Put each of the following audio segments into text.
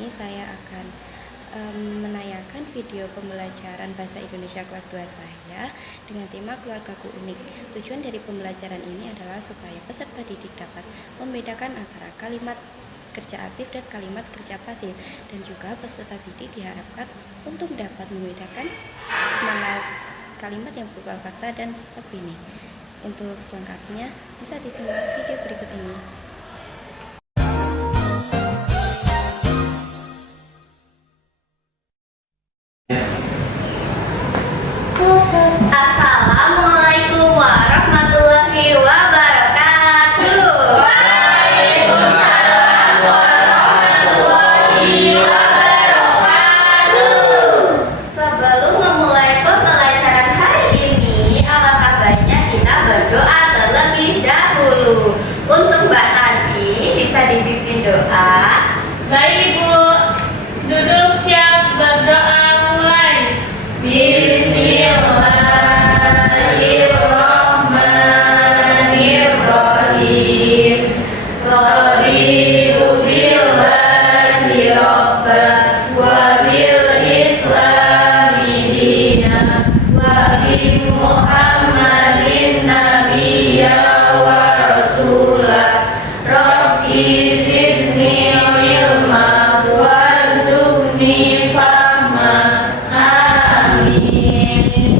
ini saya akan menayangkan video pembelajaran Bahasa Indonesia kelas 2 saya dengan tema Keluargaku Unik. Tujuan dari pembelajaran ini adalah supaya peserta didik dapat membedakan antara kalimat kerja aktif dan kalimat kerja pasif, dan juga peserta didik diharapkan untuk dapat membedakan mana kalimat yang berupa fakta dan opini. Untuk selengkapnya bisa disimak video berikut ini. Assalamualaikum warahmatullahi wabarakatuh. Waalaikumsalam warahmatullahi wabarakatuh. Sebelum memulai pembelajaran hari ini, alangkah baiknya kita berdoa terlebih dahulu. Untuk Mbak Tadi, bisa dipimpin doa. Baik Ibu, duduk siap berdoa mulai. Bismillahirrahmanirrahim. Raditu billahi rabban wa bil islami dinan wa bi Muhammadin nabiyya wa rasulah. Rabbi zidni ilma warzuqni fahma. Amin.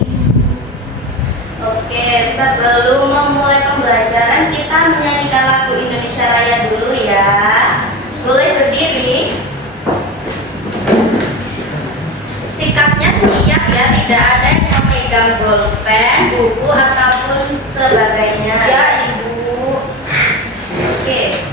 Oke, sebelum memulai pembelajaran kita menyanyikan lagu Indonesia Raya dulu ya. Boleh berdiri. Sikapnya siap ya, tidak ada yang memegang bolpen, buku ataupun sebagainya. Ya Ibu. Oke.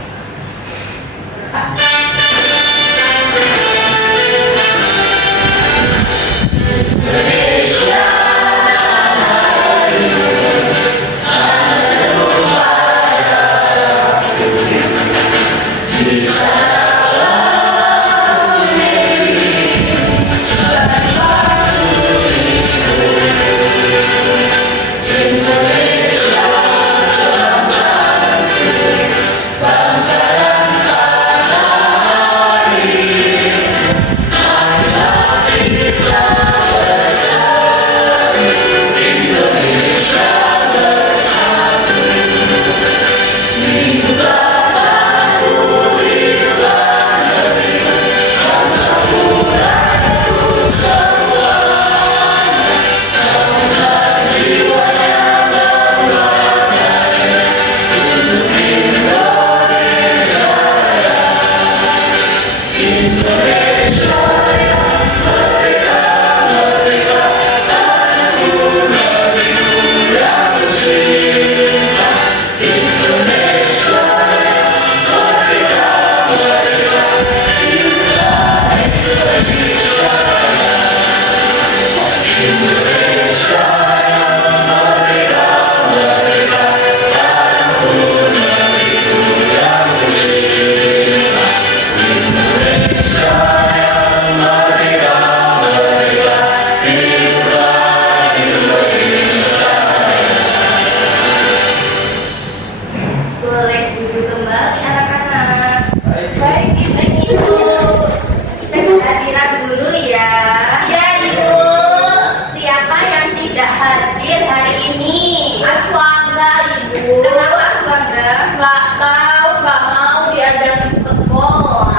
Boleh duduk kembali anak-anak. Baik Ibu. Kita kehadiran dulu ya. Ya Ibu. Siapa yang tidak hadir hari ini? Aswanda Ibu. Kenapa Aswanda? Nggak tahu, nggak mau diajak ke sekolah.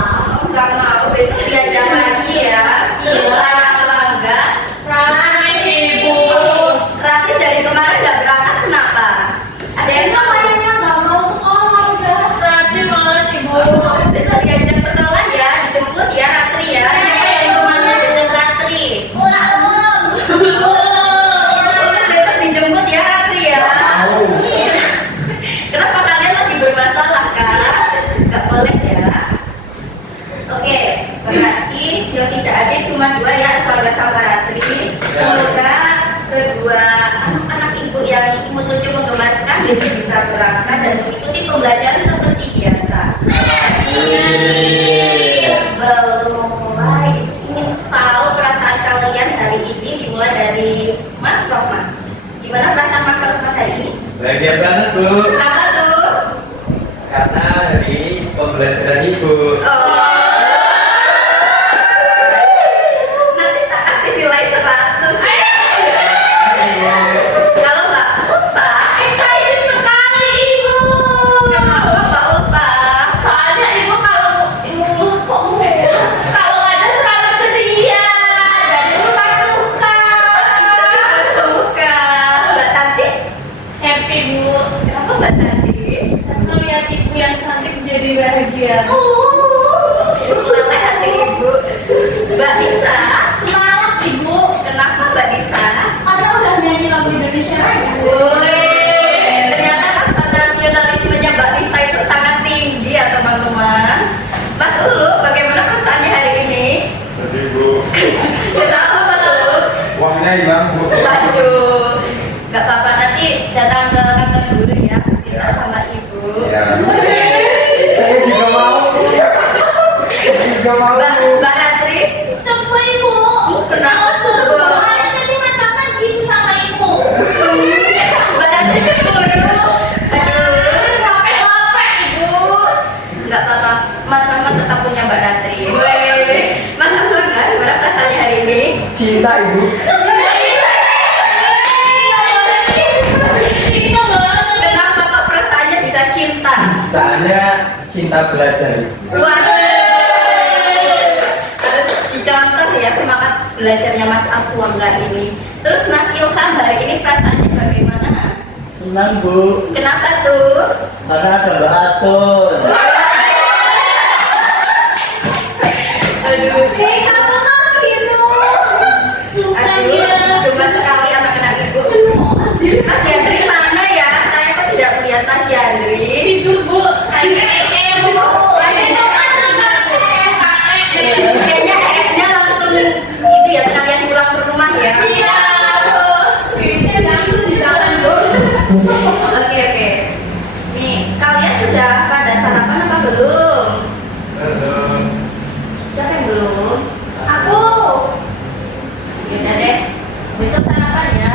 Nggak mau, besok diajak lagi ya. Iya. Saya Aswanda. Rani Ibu. Rati dari kemarin nggak berangkat, kenapa? Ada yang Kayaknya nggak mau sekolah udah. Rani malas Ibu. besok diajak sekolah ya, dijemput ya Ratri ya. Siapa yang rumahnya dekat Ratri? Besok dijemput ya Ratri ya. Kenapa kalian lagi bermasalah kan? Gak boleh ya. Oke, berarti yang tidak ada cuma dua ya, Aswanda sama Ratri. Semoga kedua anak-anak ibu yang imut lucu menggemaskan besok bisa berangkat dan mengikuti pembelajaran seperti biasa. Belum mulai, ingin tahu perasaan kalian hari ini dimulai dari Mas Rohman. Gimana perasaan Mas Rohman hari ini? Bahagia banget Bu, Kenapa tuh? karena hari ini pembelajaran Ibu. Oh. Mbak Ratri, Sebel ibu. kenapa sebel? Soalnya tadi Mas Rahmat gitu sama ibu. Mbak Ratri cemburu. Aduh, Capek-capek ibu. nggak apa-apa. Mas Rahmat tetap punya Mbak Ratri. Mas Aswan nggak? Gimana perasaannya hari ini? Cinta ibu. Kenapa kok perasaannya bisa cinta? Soalnya cinta belajar. Waduh, harus dicontoh ya semangat belajarnya Mas Aswangga ini. Terus Mas Ilham hari ini perasaannya bagaimana? Senang bu, Kenapa tuh? karena ada Mbak Atun. Aduh, Kamu kok gitu? aduh, cuma sekali anak-anak ibu. Mas Yandri mana ya? Saya kok tidak melihat Mas Yandri. Tidur bu. Bu. Kayaknya ayahnya langsung itu ya sekalian pulang ke rumah ya. Iya bu. Ini ganggu di jalan bu. Oke oke. Nih kalian sudah pada sarapan apa belum? Siapa yang belum? Aku. Yaudah deh. Besok sarapan ya.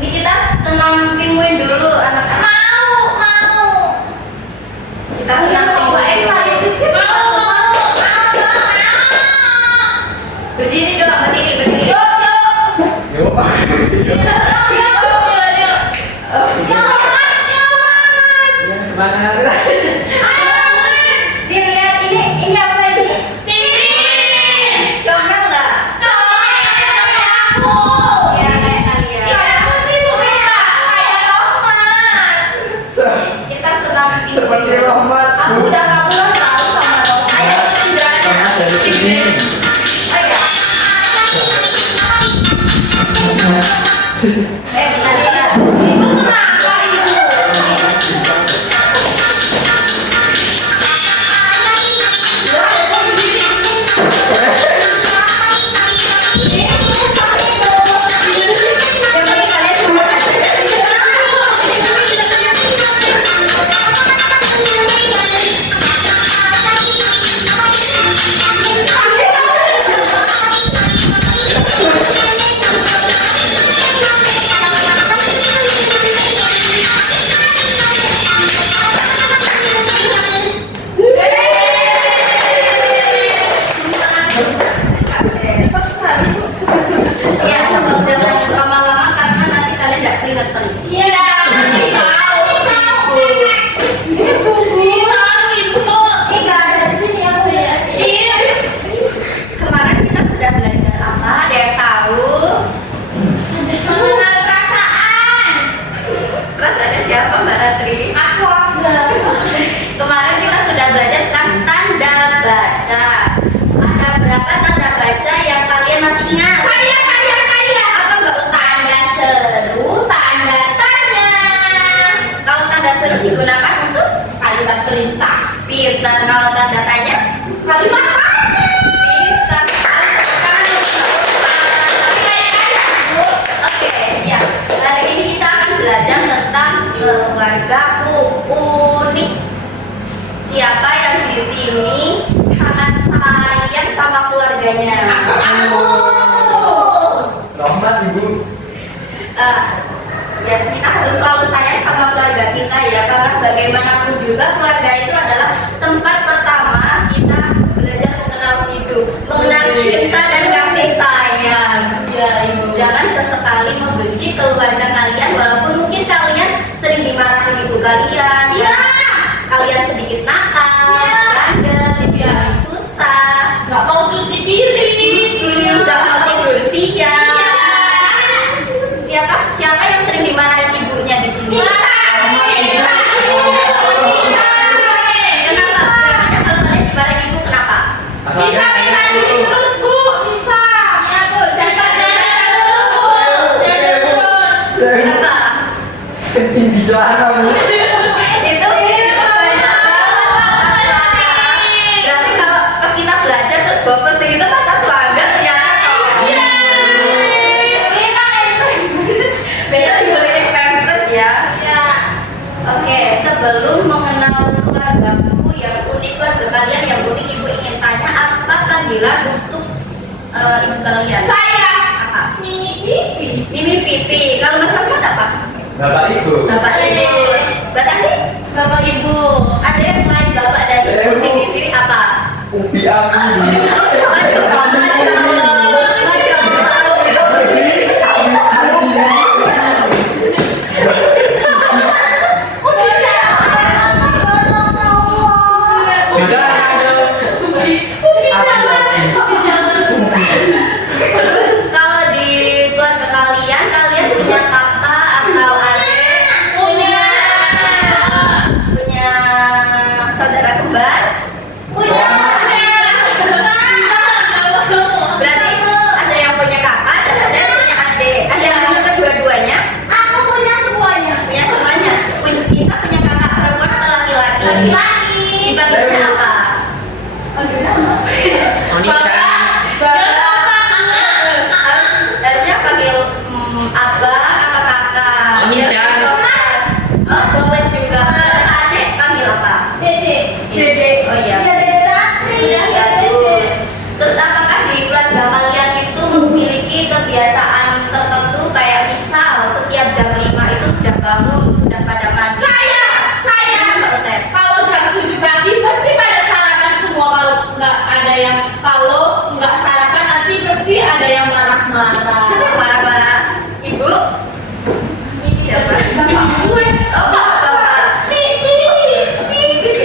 Ini kita senam penguin dulu anak-anak. Mau. Kita senam penguin. Berdiri dong, berdiri. Yuk. Semangat. Dilihat ini apa ini? Comel nggak? Ya kayak kalian. Kita senam Seperti Rahmat. Aku Bu. udah gak pulang tahu sama Romo. Ayo ikutin gerakannya. Rahmat dari sini. Ayo. Bentar ya. Ibu kenapa ibu? Wah, ibu sendiri. Ini susah ibu. Yang penting kalian semua ya jangan lama-lama karena nanti kalian nggak keringetan. Iya, ini mau. Ibu. Nggak ada di sini aku ya. Kemarin kita sudah belajar apa? Ada yang tahu? Mengenal perasaan. Perasaannya siapa Mbak Ratri? Aswangga. Kemarin kita sudah belajar tentang tanda baca. Ada berapa tanda baca yang kalian masih ingat? Saya. Apa Mbak Uta? Tanda seru, tanda tanya. Kalau tanda seru digunakan untuk Kalimat perintah. pintar. Kalau tanda tanya, Kalimat tanya. pintar. Sekarang oke, siap. Hari ini kita akan belajar tentang keluargaku unik. Siapa yang di sini sangat sayang sama keluarganya? Aku. Rahmat ibu. Ya kita harus selalu sayang sama keluarga kita ya, karena bagaimanapun juga keluarga itu adalah tempat pertama kita belajar mengenal hidup, mengenal cinta dan kasih sayang. Ya ibu. Jangan sesekali membenci keluarga kalian walaupun mungkin kalian sering dimarahin ibu kalian. Iya. Kalian sedikit nakal, Iya. bandel, dibiarin susah, Nggak mau cuci piring. nggak mau tidur siang. Iya. Siapa yang sering dimarahin ibunya di sini? Bisa. Kenapa? Kalau kalian dimarahin ibu kenapa? Bisa minta duit terus bu. Bisa. Ya bu. Jajan terus. Kenapa? Kencing di celana bu. Itu banyak banget. Berarti kalau pas kita belajar terus bawa pesing itu pas panggilan untuk ibu kalian. Saya Apa? Mimi Pipi. Mimi Pipi. Kalau Mas Rahmat apa? Bapak Ibu. Bapak Ibu. Mbak Tani? Bapak Ibu. Ada yang selain Bapak dan Ibu Mimi Pipi apa? Ubi Ami. Masya Allah. Masya Allah. Juga ada. Terus kalau di keluarga kalian, kalian punya kakak atau adik? Punya saudara kembar? Berarti ada yang punya kakak dan ada yang punya adik. Ada yang punya kedua-duanya? Aku punya semuanya. Punya semuanya. Bisa punya kakak perempuan atau laki-laki? Laki-laki. Dibaginya apa? Harusnya panggil abang atau kakak. Onichan. Boleh juga. Adik panggil apa? Dede. Dede. Oh iya. Ya Dede Ratri. Sudah bagus. Terus apakah di keluarga kalian itu memiliki kebiasaan tertentu kayak misal setiap jam 5 itu sudah bangun, sudah pada mandi? Saya. Mbak Utet. Kalau jam 7 pagi pasti pada sarapan semua. Kalau nggak sarapan nanti pasti ada yang marah-marah. Siapa yang marah-marah? Ibu? Siapa? Bapak gue. Oh, bapak. Bibi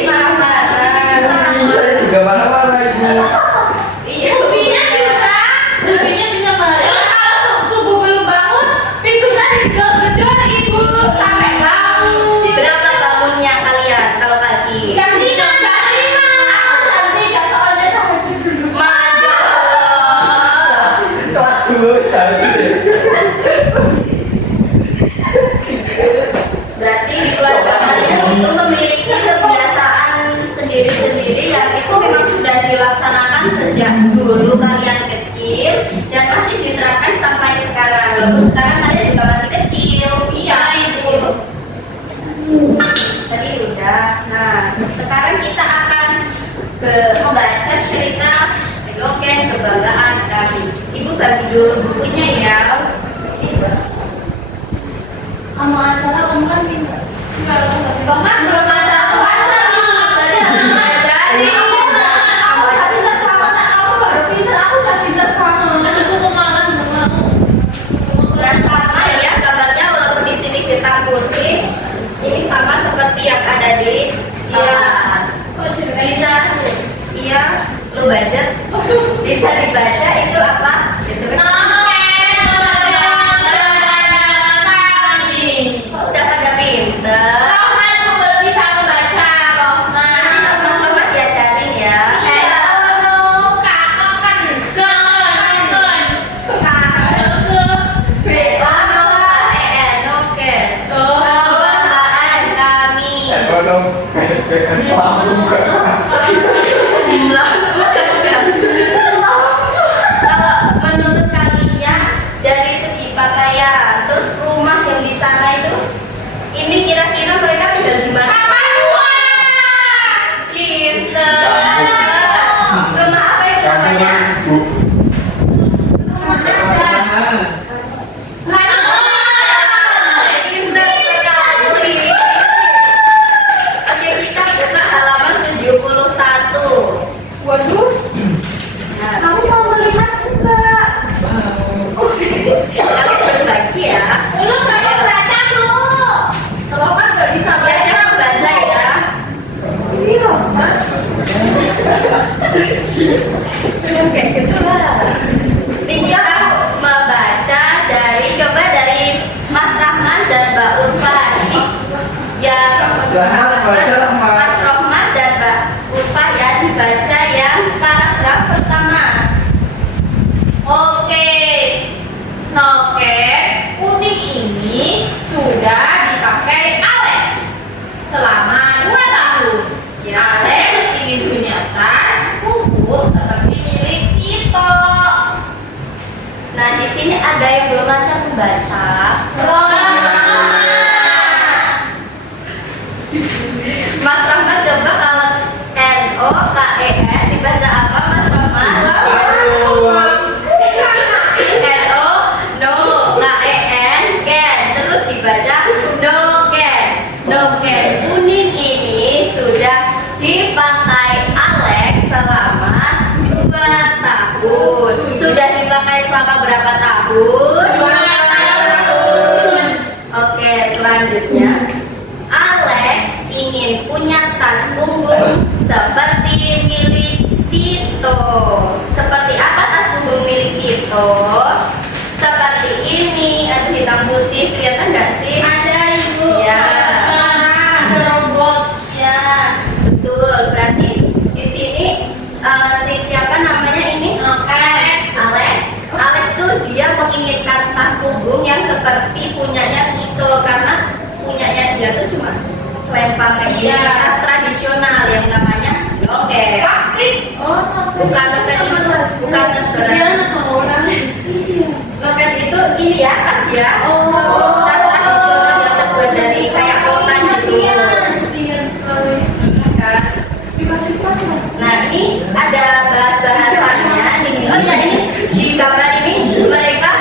marah-marah. Saya juga marah-marah Ibu. Iya. Ubinya juga. Ubinya bisa marah. Terus kalau subuh belum bangun, pintunya digedor-gedor ibu sampai bangun. Berapa bangunnya kalian kalau pagi? Jam 3 jam 5. Aku jam 3 soalnya rajin dulu. Masya Allah. Kelas 2 saya. Berarti di keluarga kalian itu memiliki kebiasaan sendiri-sendiri yang itu memang sudah dilaksanakan sejak dulu kalian kecil dan masih diterapkan sampai sekarang. Walaupun sekarang kalian juga masih kecil. Iya ibu. Tadi udah. Nah, sekarang kita akan membaca cerita dongeng kebanggaan kami. Ibu bagi dulu bukunya ya. Kamu acara kamu kan pintar. Roman belum acara aku acara dulu. Tadi Ajari. Kamu udah pintar kamu, kamu baru pintar, aku udah pintar kamu. Aku kemalas kamu. Dan sama ya gambarnya walaupun di sini hitam putih, ini sama seperti yang ada di taman. Kok cerita Bisa, iya, lu baca. Bisa dibaca itu apa? Itu kan. Kok udah pada pinter? Roman tuh bisa membaca, Roman. Nanti Mas Roman diajarin ya. Kebanggaan kami. Tolong paham bukan. Kalau menurut kalian dari segi pakaian, terus rumah yang di sana itu, ini kira-kira mereka tinggal di mana? Pinter. Rumah apa itu namanya? Bu. Pinter sekali. Oke, kita buka halaman 71. Waduh, Nah, kamu mau melihat enggak? kalian berbagi ya. Lu nggak mau baca dulu. Roman nggak bisa Belajar baca. membaca ya. Ini Roman. Kayak gitu lah. Ini kita membaca coba dari Mas Rahman dan Mbak Ulfa. Ini yang Rahman, baca, Rahman. Mas Rahman dan Mbak Ulfa ya, dibaca yang paragraf pertama. Oke, noket kuning ini sudah dipakai Alex selama 2 tahun. Ya. Alex ingin punya tas kumpul seperti milik Tito. Nah, di sini ada yang belum lancar membaca. Mas Rahman coba kalau NOKEN dibaca apa Mas Rahman? tahun. Sudah dipakai selama berapa tahun? 2 tahun. Oke, selanjutnya Alex ingin punya tas punggung seperti milik Tito. Seperti apa tas punggung milik Tito? Seperti ini, ada hitam putih, kelihatan nggak sih? Ada ibu. Ya. Ada robot. Ya, betul. Berarti di sini si siapa namanya ini? Oke. Alex. Alex tuh dia menginginkan tas punggung yang seperti punyanya Tito karena punyanya dia tuh cuma selempang kayak gini, Iya. tas tradisional yang namanya noken. Plastik. Oh, Bukan noken itu, bukan negara. orang. Noken itu ini ya, tas ya. Oh. Tas tradisional yang terbuat dari kayak rotan gitu. Kan? Dikasih tas. Nah ini ada bahas-bahasannya di sini. Oh ya ini di gambar ini mereka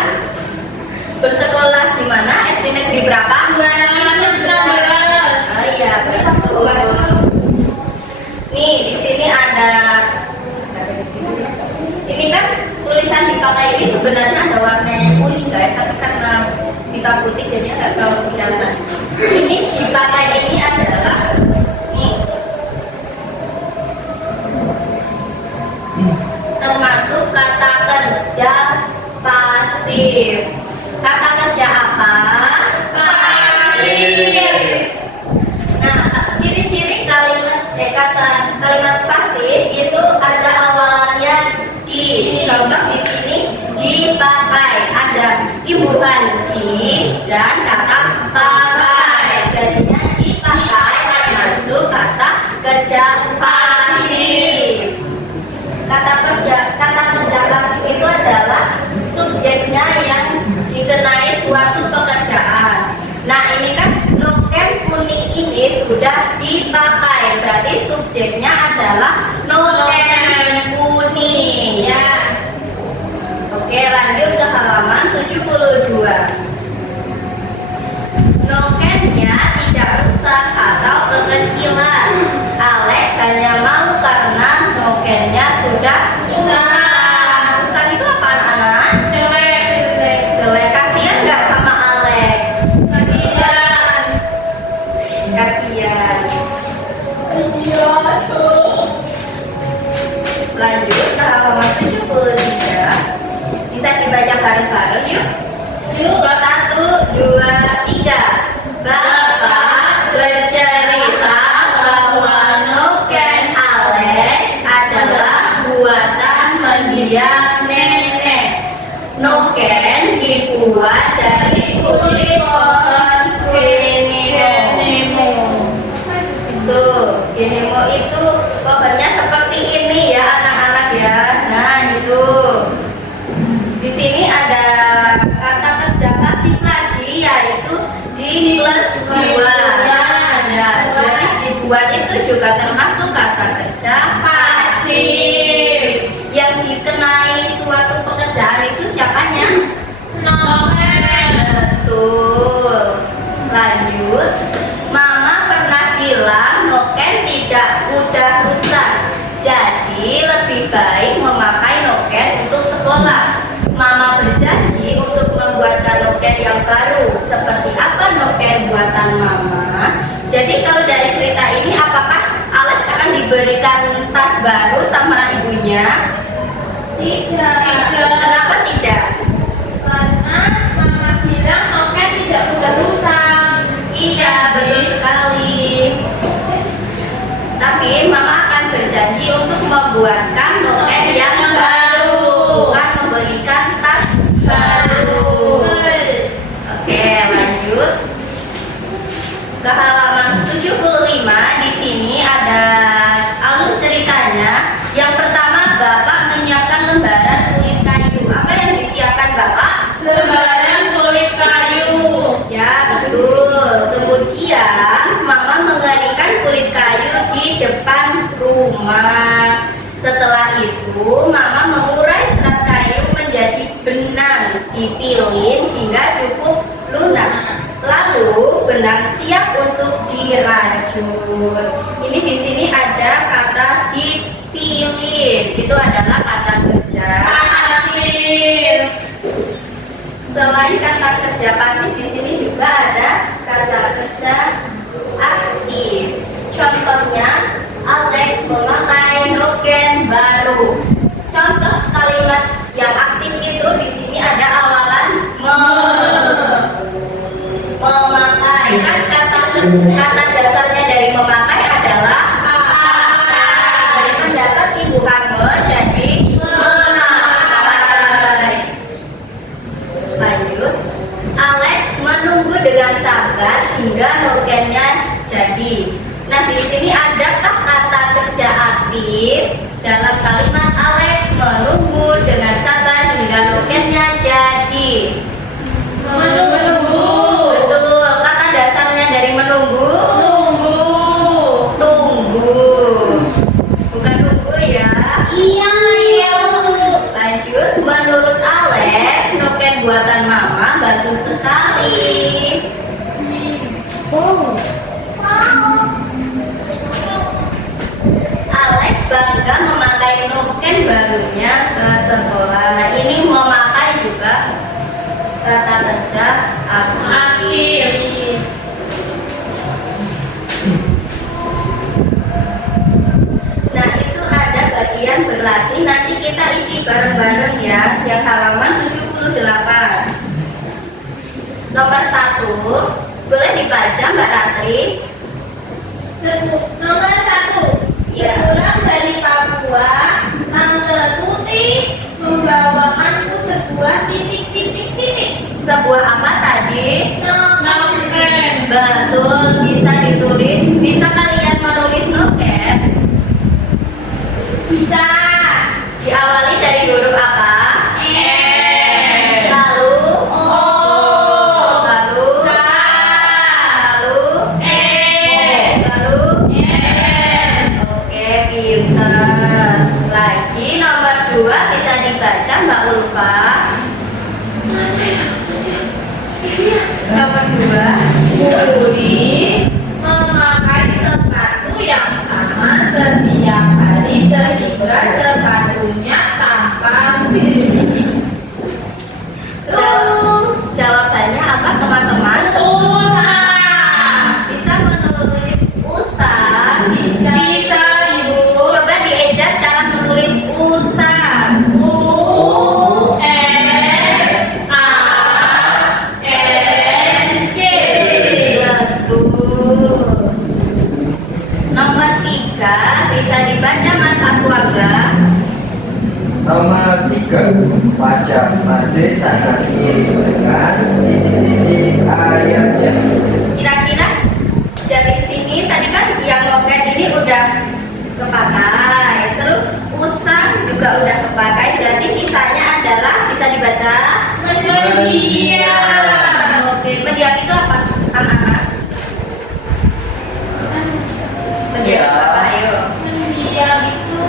bersekolah di mana? SD negeri berapa? 2016. Oh iya betul. Nih di sini ada ini kan tulisan dipakai ini sebenarnya ada warnanya kuning guys, tapi karena hitam putih jadinya nggak terlalu kelihatan. Ini dipakai ini adalah nih termasuk kata kerja pasif. Kata kerja apa? Pasif. Nah, ciri-ciri kalimat pasif itu ada awalannya di. Contoh di sini dipakai, ada imbuhan di dan kata pakai. Jadinya dipakai termasuk kata kerja pasif. Kata kerja pasif itu adalah subjeknya yang dikenai suatu pekerjaan. Nah ini kan noken kuning ini sudah dipakai, berarti subjeknya adalah noken kuning. Ya. Oke, lanjut ke halaman 72. Nokennya tidak rusak atau kekecilan. Alex hanya malu karena nokennya sudah rusak. Rusak itu apa anak-anak? Jelek. Kasihan nggak sama Alex? Kasihan. Lanjut ke halaman 73. Bisa dibaca bareng-bareng yuk. Yuk. 1, 2, 3. Bapak bercerita bahwa noken Alex adalah buatan mendiang nenek. Noken dibuat dari kulit pohon Genemo. Tuh, Genemo itu pohonnya seperti ini ya anak-anak ya. Nah itu. Di sini ada kata kerja pasif lagi yaitu di plus 2. Nah, jadi dibuat itu juga termasuk kata kerja pasif. Yang dikenai suatu pekerjaan itu siapanya? Betul. Lanjut. Mama pernah bilang noken tidak mudah rusak. Jadi lebih baik memakai noken untuk sekolah. Mama berjanji untuk membuatkan noken yang baru. Seperti apa noken buatan Mama? Jadi kalau dari cerita ini apakah Alex akan diberikan tas baru sama ibunya? Tidak. Kenapa tidak? Karena mama bilang noken tidak mudah rusak. Iya, betul sekali. Tapi Mama akan berjanji untuk membuatkan noken yang baru, bukan membelikan tas baru. Oke, lanjut ke halaman 75. Di sini ada alur ceritanya. Yang pertama, Bapak menyiapkan lembaran kulit kayu. Apa yang disiapkan Bapak? Lembaran kulit kayu. Ya, betul. Kemudian Mama mengeringkan kulit kayu di depan rumah. Setelah itu Mama mengurai serat kayu menjadi benang, dipilin hingga cukup lunak. Lalu benang siap untuk dirajut. Ini di sini ada kata dipilin. Itu adalah kata kerja kerja pasif di sini juga ada kata kerja aktif. Contohnya, Alex memakai noken baru. Contoh kalimat yang aktif itu di sini ada awalan memakai. Kan kata dasarnya dari memakai adalah dari pendapat Ibu Hame jadi memakai. Lanjut, Alex menunggu dengan sabar hingga nokennya jadi. Nah, di sini adakah kata kerja aktif dalam kalimat Alex menunggu dengan sabar hingga nokennya jadi? Menunggu. Betul. Kata dasarnya dari menunggu Tunggu. tunggu. Bukan tunggu ya. Iya. Lanjut, menurut Alex noken buatan mama bagus sekali. Alex bangga memakai noken barunya ke sekolah. Nah, ini memakai juga kata kerja aktif. Aktif. Nah, itu ada bagian berlatih. Nanti kita isi bareng-bareng ya. Yang halaman 78. Nomor 1, boleh dibaca Mbak Ratri? Nomor 1. Ya. Pulang dari Papua, Tante Tuti membawakanku sebuah titik. Sebuah apa tadi? Noken. Betul, bisa ditulis. Bisa kalian menulis noken? Bisa. Diawali dari huruf apa? E. Lalu O. lalu K. lalu E. lalu N. oke, pintar. Lagi nomor 2 bisa dibaca Mbak Ulfa. Nomor 2. Budi memakai sepatu yang sama setiap hari sehingga sepatunya tampak. Jawabannya apa teman-teman? Usah. Bisa menulis usah. Bisa Ibu. Coba diejak cara menulis usah. U S A N G. Betul. Nomor 3 bisa dibaca Mas Aswaga. Nomor 3, wajah Made sangat mirip dengan titik-titik ayamnya. Kira-kira dari sini tadi kan yang noken ini udah kepakai, terus usang juga udah kepakai, berarti sisanya adalah bisa dibaca Mendiam. oke, mendiam itu apa anak-anak? Mendiam itu apa? Ayo. Mendiam itu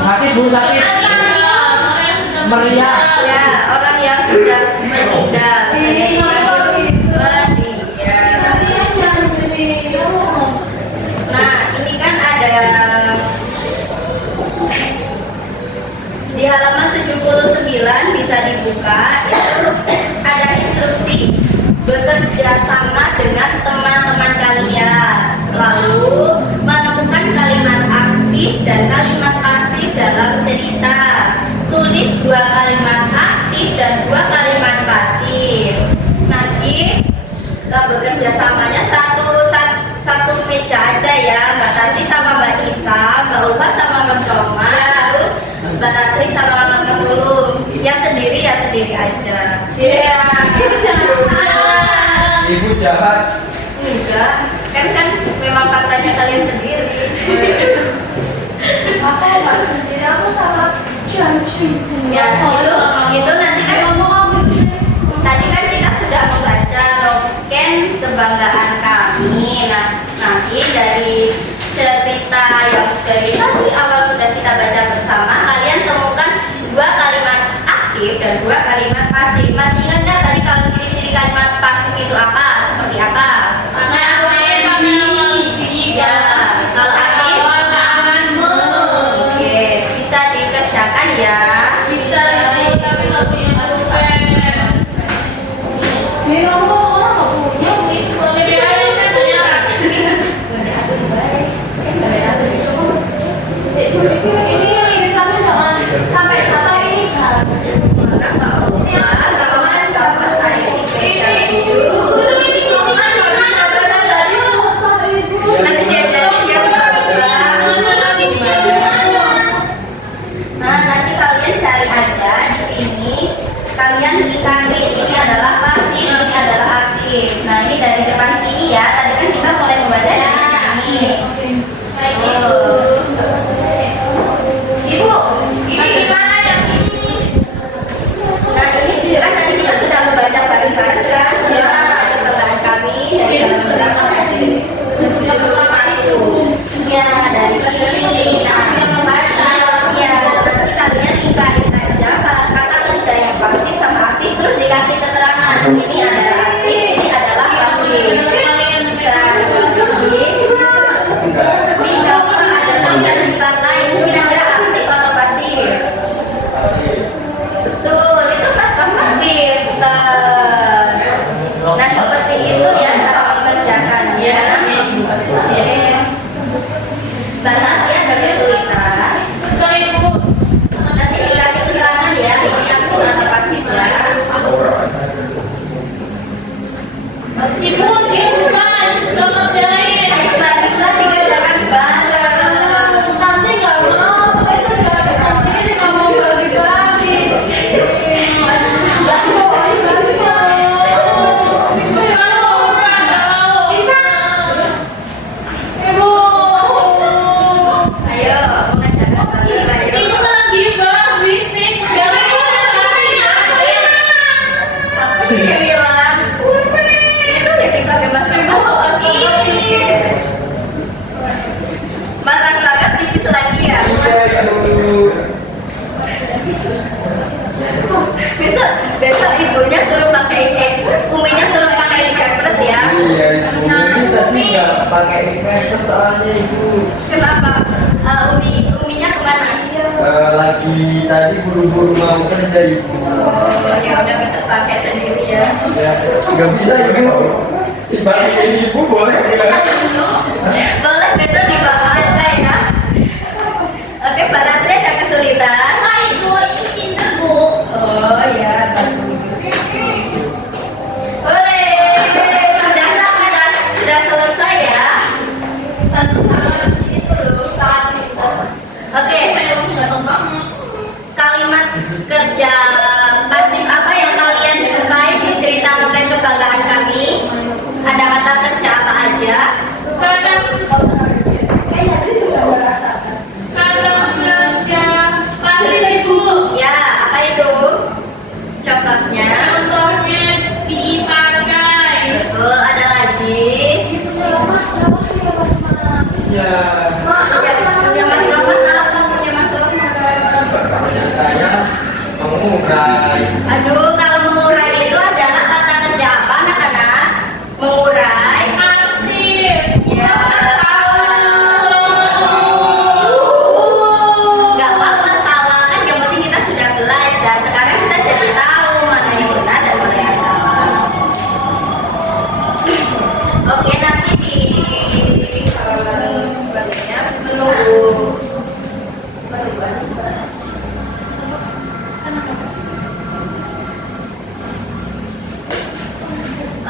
Sakit Bu, sakit. Meriah. Ya, orang yang sudah meninggal. Nah, ini kan ada di halaman 79 bisa dibuka, itu ada instruksi bekerja sama dengan teman-teman kalian, lalu menemukan kalimat aktif dan kalimat pasif dalam cerita. Tulis 2 kalimat aktif dan 2 kalimat pasif. Nanti bekerja samanya satu meja aja ya, Mbak Tati sama Mbak Isa, Mbak Ulfa sama Mas Roma, terus Mbak Ratri sama Mas Ulum. Yang sendiri ya sendiri aja. Iya. Ibu jahat. Enggak, kan memang faktanya kalian sendiri. Aku nggak sendiri, aku sama Chanchi. Ya, itu nanti kan tadi kan kita sudah membaca noken kebanggaan kami. Nah, nanti dari cerita yang dari tadi awal sudah kita baca bersama, kalian temukan 2 kalimat aktif dan 2 kalimat pasif. Masih ingat nggak tadi kalau ciri-ciri kalimat pasif itu apa? Seperti apa? Pakai Ya, kalau aktif, oke, bisa dikerjakan ya. bisa tapi lagunya bukan. cari aja di sini. Kalian ingkari ini adalah pasif, ini adalah aktif. Nah ini dari depan sini ya. Tadi kan kita mulai membaca dari sini. Baik, Ibu. Ibu, ini gimana yang ini? Nah ini kan tadi kita sudah membaca baris-baris kan tentang perkembangan kami dari dalam Apa itu? ya dari sini. Nah Yang membaca. ya nanti kalian ingkari aja kata kerja yang pasif sama aktif terus dikasih keterangan. Ini adalah aktif, ini adalah pasif. Bisa dibagi. Ini kalau ada yang dipakai ini kira-kira aktif atau pasif? Betul, itu pas pasif. Nah seperti itu ya cara mengerjakannya. Sebentar ya ada kesulitan. Betul, Ibu. Nanti dikasih keterangan ya ini aktif atau pasif ya. Ibu, bukan. Gak ngerjain. Ayo nggak bisa dikerjakan bareng. Nanti gak mau. Itu udah ada sendiri. Gak mau bagi-bagi. Ayo mengerjakan bareng. Ayo. Aku ya bilang itu ya dipakai Mas Bimo. Makan banget tipis lagi ya. Besok ibunya suruh pakai uminya suruh pakai plus ya. Iya ibu, ini tadi nggak pakai pampers soalnya ibu. Kenapa? Uminya kemana? Lagi tadi buru-buru mau kerja ibu. Oh ya udah besok pakai sendiri ya. Ya, nggak bisa ibu. Dipakai ibu boleh nggak? Boleh besok dibawa aja ya. Oke, Mbak Ratri ada kesulitan? Ibu, ini pinter, Bu. Oh ya, bagus. Sudah selesai ya. Oke, kalimat kerja pasif apa yang kalian jumpai di cerita novel kebanggaan kami? Ada kata kerja apa aja? Ya, apa itu? Contohnya. Betul, ada lagi. Iya. Punya Mas Rahmat apa? Punya Mas Rahmat. Saya mengurai. Aduh, kalau mengurai itu adalah kata kerja apa anak-anak? Mengurai. Ya. Nggak apa-apa salah kan yang penting kita sudah belajar. Sekarang kita jadi tahu mana yang benar dan mana yang salah. Oke, nanti di sebaliknya menunggu.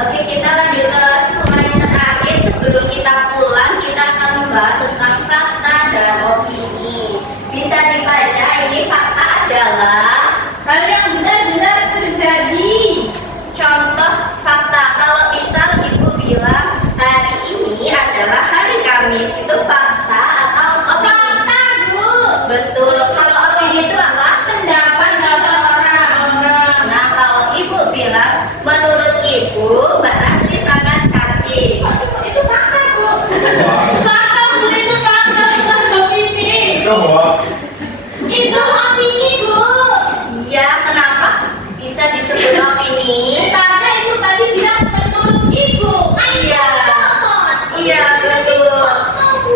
Oke, kita lanjut ke slide terakhir. Sebelum kita pulang, kita akan membahas tentang fakta dan opini. Bisa dibaca, ini fakta adalah Hal yang benar-benar terjadi. contoh fakta. Kalau misal ibu bilang hari ini adalah hari Kamis, itu fakta atau opini? Fakta, Bu. Betul. Kalau opini itu apa? Pendapat seseorang. Nah, kalau ibu bilang menurut ibu Mbak Ratri sangat cantik. Itu fakta, Bu. Fakta, Bu. Itu fakta, bukan opini. Itu opini, Bu. Iya, kenapa bisa disebut opini? Karena Ibu tadi bilang menurut Ibu. Kan itu Iya. fakta. Iya, betul. Fakta, Bu.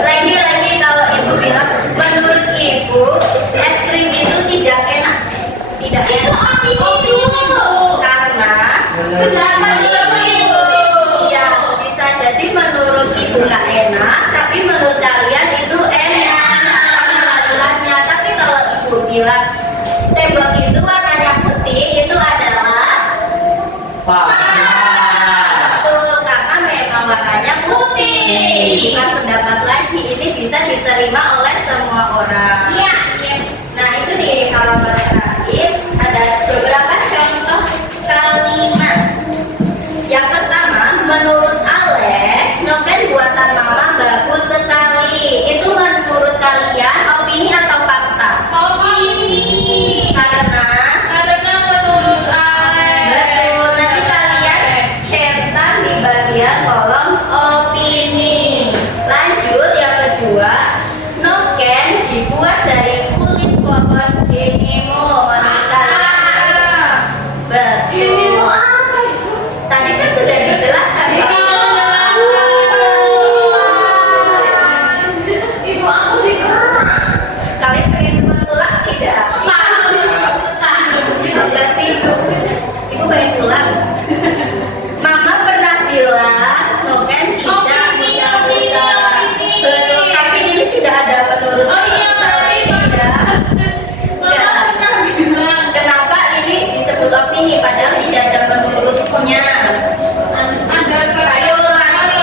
Lagi-lagi kalau ibu bilang menurut ibu es krim itu tidak enak. Tidak Itu enak. opini, Bu. Karena Pendapat Ibu. iya, bisa jadi menurut ibu nggak enak, tapi menurut kalian itu enak. Aturannya. Tapi kalau ibu bilang tembok itu warnanya putih, itu adalah betul karena memang warnanya putih. Bukan pendapat lagi, ini bisa diterima oleh semua semua orang. Iya. Nah itu di halaman terakhir ada beberapa contoh kalimat. Yang pertama, menurut Alex, noken buatan mama bagus sekali. Itu menurut kalian opini atau fakta? Opini. Karena Menurut Alex. betul, nanti kalian cetak di bagian kolom opini. Lanjut yang kedua, noken dibuat dari kulit pohon genemo. Menurut kalian? Betul. apa ibu? Tadi kan sudah dijelaskan. Iya, Pak. Ibu aku digerak. Kalian pengen cepat pulang tidak? Enggak sih. Ibu pengen pulang. Mama pernah bilang, noken tidak Opini, mudah opini, rusak. opini. Betul, tapi ini tidak ada menurut Oh iya, saya. tapi- Ya. Mama pernah bilang. Kenapa ini disebut opini padahal tidak ada menurutnya? Ayo lagi.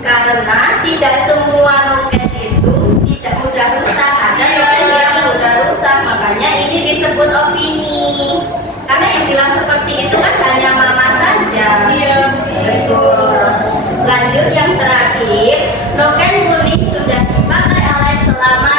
Karena tidak semua noken itu tidak mudah rusak. Ada noken yang mudah rusak, makanya ini disebut opini. Karena yang bilang seperti itu kan hanya mama saja. Iya. Betul. Lanjut yang terakhir, noken kuning sudah dipakai Alex selama